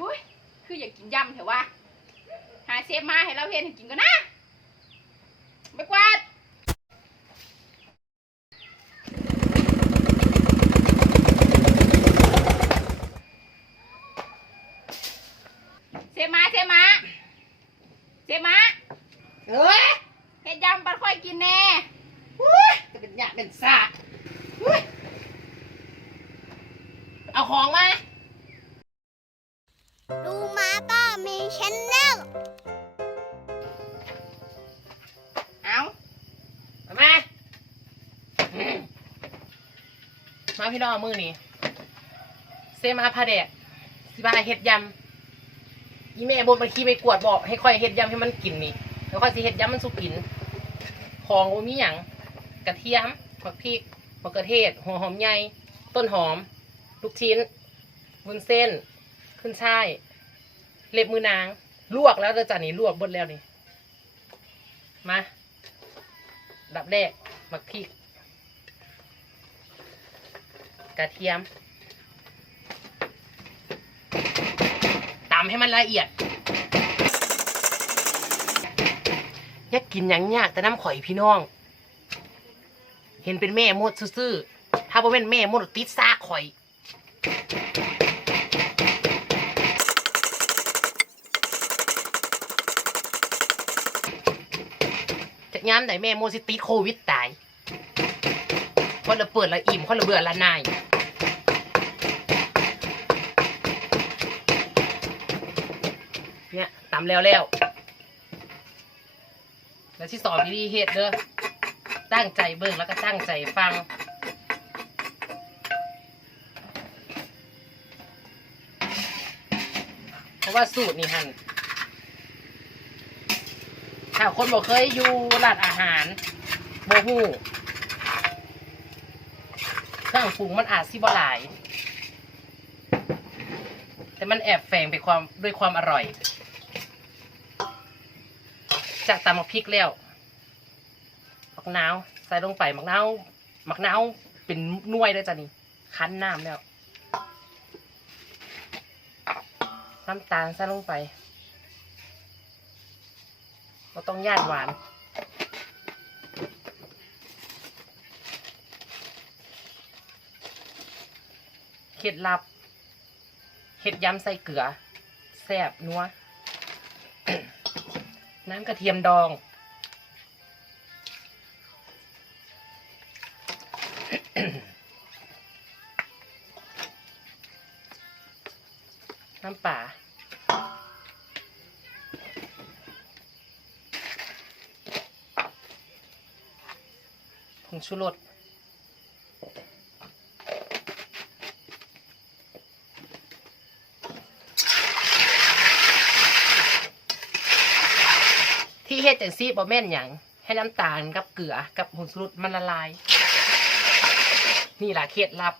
อุ้ยคืออยากกินยำเถอะวะหาเซฟมาให้เราเห็นให้กินกันนะไปกวาดเซฟมาเซฟมาเซฟมาเอ้ยเฮ็ดยำปัดค่อยกินแน่อุ้ยจะเป็นหยาเป็นสา มาพี่น้องมือนี่เซมาพาแดกสิบาเฮ็ดยำอีแม่บนบัญชีไปกวดบอก ให้ค่อยเฮ็ดยำให้มันกินนี่แล้วค่อยสิเฮ็ดยำมันสุกิน ของบ่มีหยังกระเทียมผักพริกมะเขือเทศหัวหอมใหญ่ต้นหอม ลูกชิ้นวุ้นเส้น ขึ้นช่าย เล็บมือนาง ลวกแล้วเด้อจ้ะนี่ลวกบดแล้วนี่ มาดับแรกมักพริก กระเทียมตำให้มันละเอียดอยากกินหยังยากแต่น้ำข่อยพี่น้อง เห็นเป็นแม่มดซื่อๆถ้าบ่เป็นแม่มดติดซากข่อยจะย้ำไหนแม่โมสิติดโควิดตายคนละเปิดละอิ่มคนละเบื่อละนาย เนี่ย ตำแล้วแล้วแล้วที่สอนวิธีเฮ็ดเด้อตั้งใจเบิ่งแล้วก็ตั้งใจฟังเพราะว่าสูตรนี่หันถ้าคนบอกเคยอยู่ร้านอาหารโบฮูเครื่องปรุงมันอาจสิบ่หลาย แต่มันแอบแฝงไปความด้วยความอร่อย จากตำมักพริกแล้วมักนาวใส่ลงไปมักนาวมักนาวเป็นน่วยเลยจ้ะนี่คั้นน้ำแล้วน้ำตาลใส่ลงไปก็ต้องย่านหวานเคล็ดลับเห็ดยำใส่เกลือแซ่บนัว น้ำกระเทียมดอง น้ำป่า ผงชูรส ฮ็ดจังซี่บ่แม่นหยังให้น้ำตาลกับเกลือกับผงชูรสมันละลาย นี่ล่ะเคล็ดลับ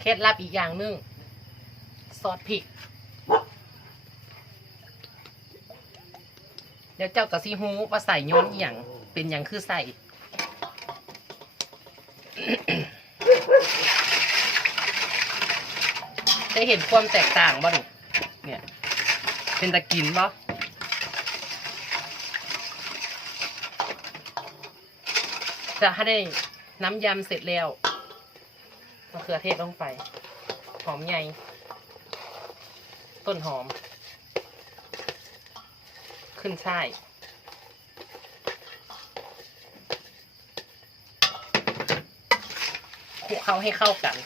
เคล็ดลับอีกอย่างหนึ่ง ซอสพริก เดี๋ยวเจ้ากับซีฮูว่าใส่ย้อนอย่างเป็นอย่างคือใส่ได้เห็นความแตกต่างบ่ดิเนี่ย เป็นตะกินบ่จะให้ได้น้ำยำเสร็จแล้วมะเขือเทศลงไป หอมใหญ่ ต้นหอม ขึ้นช่ายคลุกเข้าให้เข้ากัน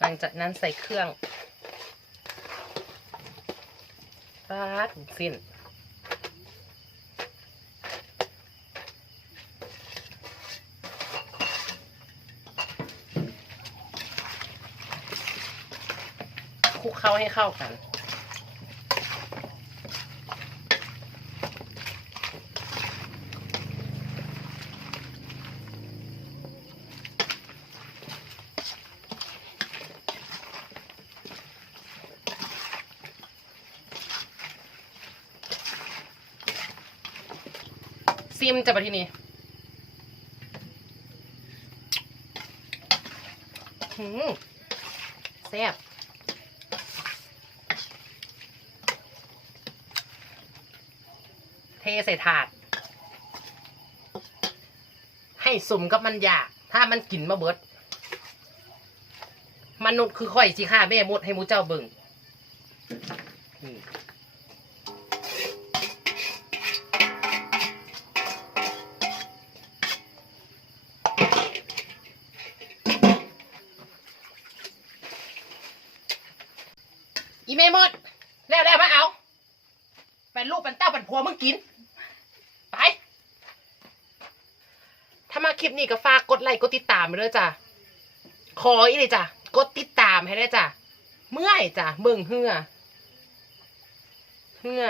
หลังจากนั้นใส่เครื่อง ปาดสิ้นคุกเข้าให้เข้ากัน ซิมจะมาที่นี่หืมแซ่บเทใส่ถาด ให้สมกับมันอยาก ถ้ามันกินมาเบิด มนุษย์คือข่อยสิค่าแม่มดให้มูเจ้าเบิ่ง อีเมมดแล้วแล้วมาเอา เป็นลูกเป็นเต้าเป็นผัวมึงกิน ไป ถ้ามาคลิปนี้ก็ฝากกดไลค์กดติดตามไปด้วยจ้ะ ขออีเลยจ้ะ กดติดตามให้ได้จ้ะ เมื่อยจ้ะเบิ่งเหือเหือ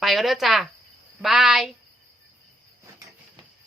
ไปก็เด้อจ้ะบาย